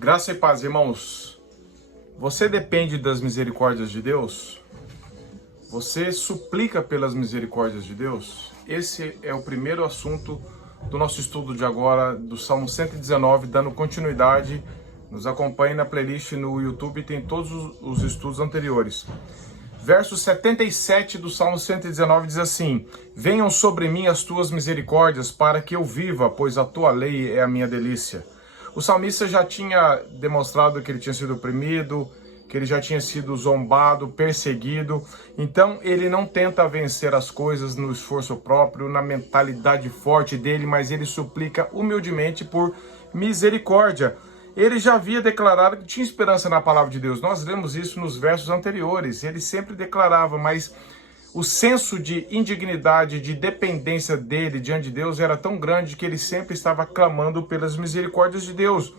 Graça e paz, irmãos. Você depende das misericórdias de Deus? Você suplica pelas misericórdias de Deus? Esse é o primeiro assunto do nosso estudo de agora, do Salmo 119, dando continuidade. Nos acompanhe na playlist no YouTube, tem todos os estudos anteriores. Verso 77 do Salmo 119 diz assim: Venham sobre mim as tuas misericórdias, para que eu viva, pois a tua lei é a minha delícia. O salmista já tinha demonstrado que ele tinha sido oprimido, que ele já tinha sido zombado, perseguido. Então ele não tenta vencer as coisas no esforço próprio, na mentalidade forte dele, mas ele suplica humildemente por misericórdia. Ele já havia declarado que tinha esperança na palavra de Deus. Nós lemos isso nos versos anteriores. Ele sempre declarava, mas o senso de indignidade, de dependência dele diante de Deus era tão grande que ele sempre estava clamando pelas misericórdias de Deus.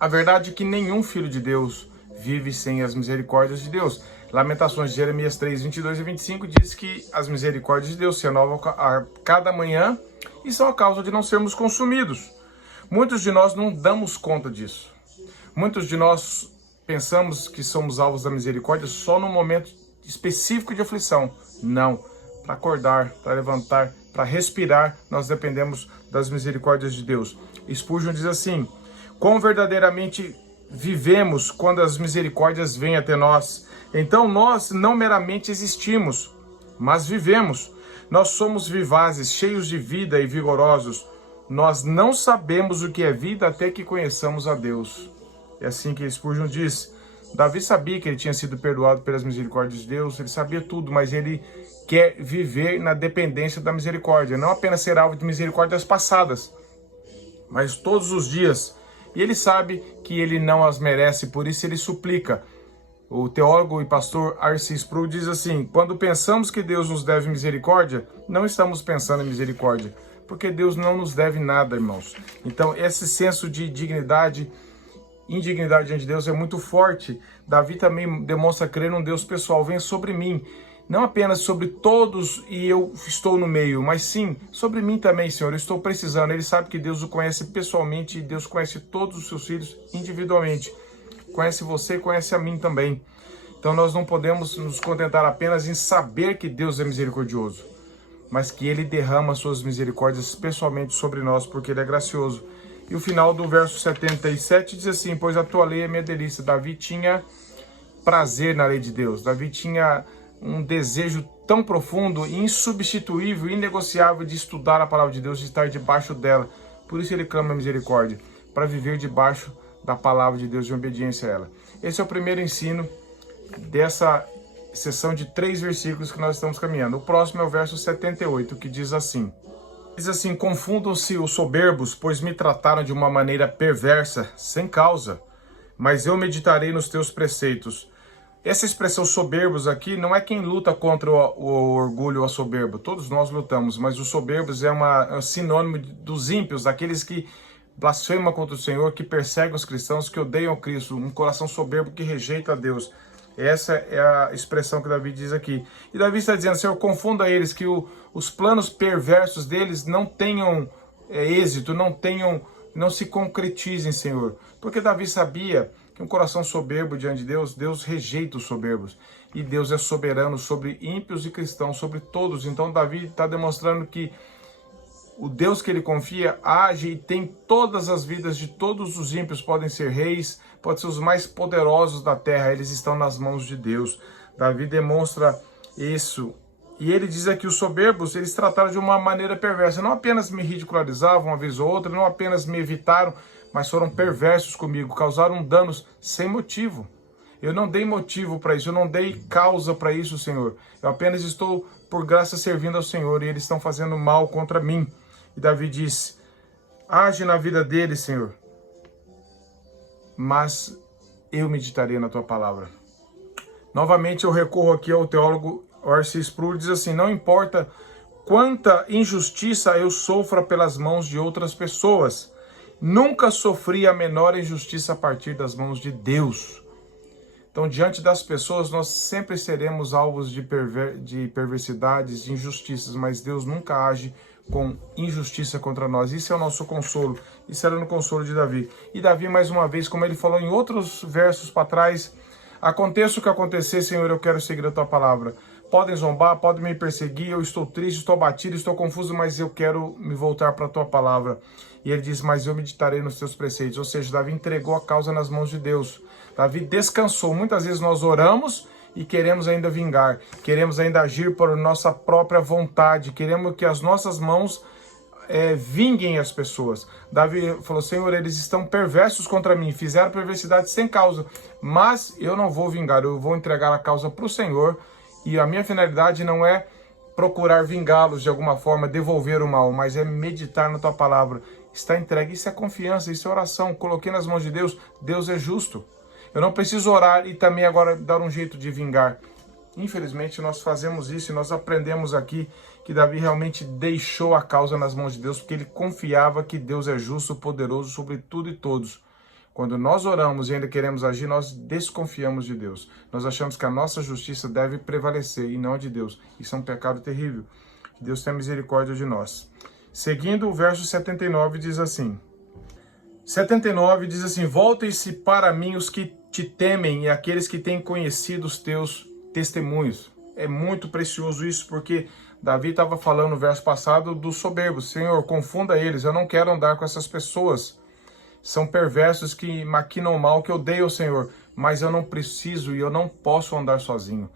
A verdade é que nenhum filho de Deus vive sem as misericórdias de Deus. Lamentações de Jeremias 3, 22 e 25 diz que as misericórdias de Deus se renovam a cada manhã e são a causa de não sermos consumidos. Muitos de nós não damos conta disso. Muitos de nós pensamos que somos alvos da misericórdia só no momento específico de aflição. Não. Para acordar, para levantar, para respirar, nós dependemos das misericórdias de Deus. Spurgeon diz assim: quão verdadeiramente vivemos quando as misericórdias vêm até nós. Então nós não meramente existimos, mas vivemos. Nós somos vivazes, cheios de vida e vigorosos. Nós não sabemos o que é vida até que conheçamos a Deus. É assim que Spurgeon diz. Davi sabia que ele tinha sido perdoado pelas misericórdias de Deus, ele sabia tudo, mas ele quer viver na dependência da misericórdia, não apenas ser alvo de misericórdias passadas, mas todos os dias. E ele sabe que ele não as merece, por isso ele suplica. O teólogo e pastor R.C. Sproul diz assim: quando pensamos que Deus nos deve misericórdia, não estamos pensando em misericórdia, porque Deus não nos deve nada, irmãos. Então esse senso de indignidade diante de Deus é muito forte. Davi também demonstra crer num Deus pessoal. Vem sobre mim, não apenas sobre todos e eu estou no meio, mas sim sobre mim também, Senhor. Eu estou precisando. Ele sabe que Deus o conhece pessoalmente e Deus conhece todos os seus filhos individualmente. Conhece você, conhece a mim também. Então nós não podemos nos contentar apenas em saber que Deus é misericordioso, mas que Ele derrama suas misericórdias pessoalmente sobre nós, porque Ele é gracioso. E o final do verso 77 diz assim: pois a tua lei é minha delícia. Davi tinha prazer na lei de Deus. Davi tinha um desejo tão profundo, insubstituível, inegociável de estudar a palavra de Deus, de estar debaixo dela. Por isso ele clama a misericórdia, para viver debaixo da palavra de Deus, de obediência a ela. Esse é o primeiro ensino dessa sessão de 3 versículos que nós estamos caminhando. O próximo é o verso 78, que diz assim: confundam-se os soberbos, pois me trataram de uma maneira perversa, sem causa, mas eu meditarei nos teus preceitos. Essa expressão soberbos aqui não é quem luta contra o orgulho ou a soberba. Todos nós lutamos, mas os soberbos é um sinônimo dos ímpios, daqueles que blasfemam contra o Senhor, que perseguem os cristãos, que odeiam Cristo, um coração soberbo que rejeita a Deus. Essa é a expressão que Davi diz aqui. E Davi está dizendo: Senhor, confunda eles, que os planos perversos deles não tenham êxito, não se concretizem, Senhor. Porque Davi sabia que um coração soberbo diante de Deus, Deus rejeita os soberbos. E Deus é soberano sobre ímpios e cristãos, sobre todos. Então Davi está demonstrando que o Deus que ele confia age e tem todas as vidas de todos os ímpios. Podem ser reis, podem ser os mais poderosos da terra, eles estão nas mãos de Deus. Davi demonstra isso. E ele diz aqui: os soberbos, eles trataram de uma maneira perversa. Não apenas me ridicularizavam uma vez ou outra, não apenas me evitaram, mas foram perversos comigo, causaram danos sem motivo. Eu não dei motivo para isso, eu não dei causa para isso, Senhor. Eu apenas estou, por graça, servindo ao Senhor, e eles estão fazendo mal contra mim. E Davi diz: age na vida deles, Senhor, mas eu meditarei na tua palavra. Novamente eu recorro aqui ao teólogo R.C. Sproul, diz assim: não importa quanta injustiça eu sofra pelas mãos de outras pessoas, nunca sofri a menor injustiça a partir das mãos de Deus. Então, diante das pessoas, nós sempre seremos alvos de perversidades, de injustiças, mas Deus nunca age com injustiça contra nós. Isso é o nosso consolo. Isso era no consolo de Davi. E Davi, mais uma vez, como ele falou em outros versos para trás, aconteça o que acontecer, Senhor, eu quero seguir a tua palavra. Podem zombar, podem me perseguir, eu estou triste, estou abatido, estou confuso, mas eu quero me voltar para a tua palavra. E ele diz, mas eu meditarei nos teus preceitos. Ou seja, Davi entregou a causa nas mãos de Deus. Davi descansou. Muitas vezes nós oramos e queremos ainda vingar, queremos ainda agir por nossa própria vontade, queremos que as nossas mãos vinguem as pessoas. Davi falou, Senhor, eles estão perversos contra mim, fizeram perversidade sem causa, mas eu não vou vingar, eu vou entregar a causa para o Senhor, e a minha finalidade não é procurar vingá-los de alguma forma, devolver o mal, mas é meditar na tua palavra. Está entregue, isso é confiança, isso é oração, coloquei nas mãos de Deus, Deus é justo. Eu não preciso orar e também agora dar um jeito de vingar. Infelizmente nós fazemos isso e nós aprendemos aqui que Davi realmente deixou a causa nas mãos de Deus porque ele confiava que Deus é justo, poderoso sobre tudo e todos. Quando nós oramos e ainda queremos agir, nós desconfiamos de Deus. Nós achamos que a nossa justiça deve prevalecer e não a de Deus. Isso é um pecado terrível. Deus tenha misericórdia de nós. Seguindo o verso 79 diz assim... 79 diz assim, voltem-se para mim os que te temem e aqueles que têm conhecido os teus testemunhos. É muito precioso isso, porque Davi estava falando no verso passado dos soberbos. Senhor, confunda eles, eu não quero andar com essas pessoas. São perversos que maquinam mal, que odeiam o Senhor, mas eu não preciso e eu não posso andar sozinho.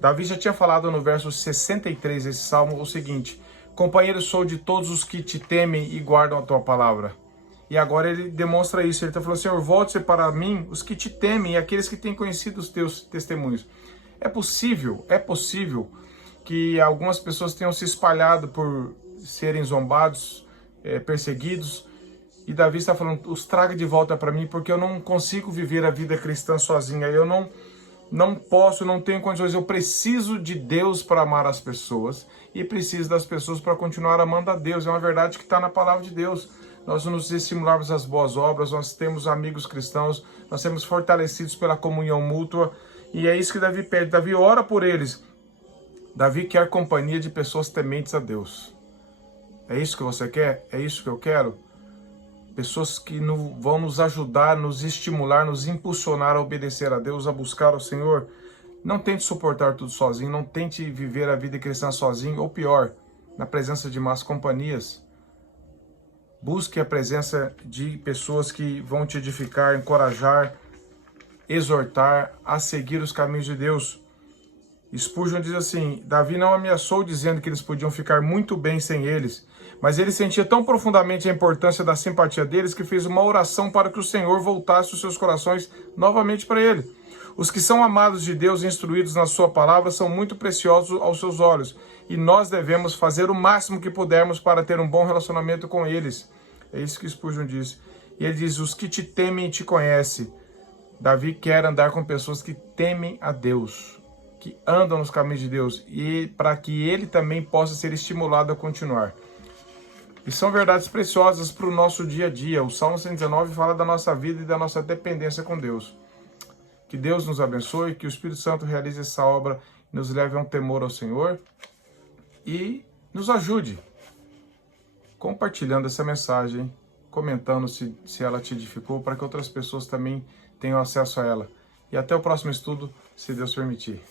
Davi já tinha falado no verso 63 desse salmo o seguinte, companheiro sou de todos os que te temem e guardam a tua palavra. E agora ele demonstra isso, ele está falando, Senhor, volte-se para mim os que te temem e aqueles que têm conhecido os teus testemunhos. É possível que algumas pessoas tenham se espalhado por serem zombados, perseguidos, e Davi está falando, os traga de volta para mim, porque eu não consigo viver a vida cristã sozinha, eu não posso, não tenho condições, eu preciso de Deus para amar as pessoas, e preciso das pessoas para continuar amando a Deus, é uma verdade que está na palavra de Deus. Nós nos estimularmos às boas obras, nós temos amigos cristãos, nós temos fortalecidos pela comunhão mútua, e é isso que Davi pede. Davi ora por eles. Davi quer companhia de pessoas tementes a Deus. É isso que você quer? É isso que eu quero? Pessoas que vão nos ajudar, nos estimular, nos impulsionar a obedecer a Deus, a buscar o Senhor. Não tente suportar tudo sozinho, não tente viver a vida cristã sozinho, ou pior, na presença de más companhias. Busque a presença de pessoas que vão te edificar, encorajar, exortar a seguir os caminhos de Deus. Spurgeon diz assim, Davi não ameaçou dizendo que eles podiam ficar muito bem sem eles, mas ele sentia tão profundamente a importância da simpatia deles que fez uma oração para que o Senhor voltasse os seus corações novamente para ele. Os que são amados de Deus e instruídos na sua palavra são muito preciosos aos seus olhos, e nós devemos fazer o máximo que pudermos para ter um bom relacionamento com eles. É isso que Spurgeon diz. E ele diz, os que te temem e te conhecem. Davi quer andar com pessoas que temem a Deus, que andam nos caminhos de Deus, e para que ele também possa ser estimulado a continuar. E são verdades preciosas para o nosso dia a dia. O Salmo 119 fala da nossa vida e da nossa dependência com Deus. Que Deus nos abençoe, que o Espírito Santo realize essa obra, nos leve a um temor ao Senhor e nos ajude compartilhando essa mensagem, comentando se ela te edificou, para que outras pessoas também tenham acesso a ela. E até o próximo estudo, se Deus permitir.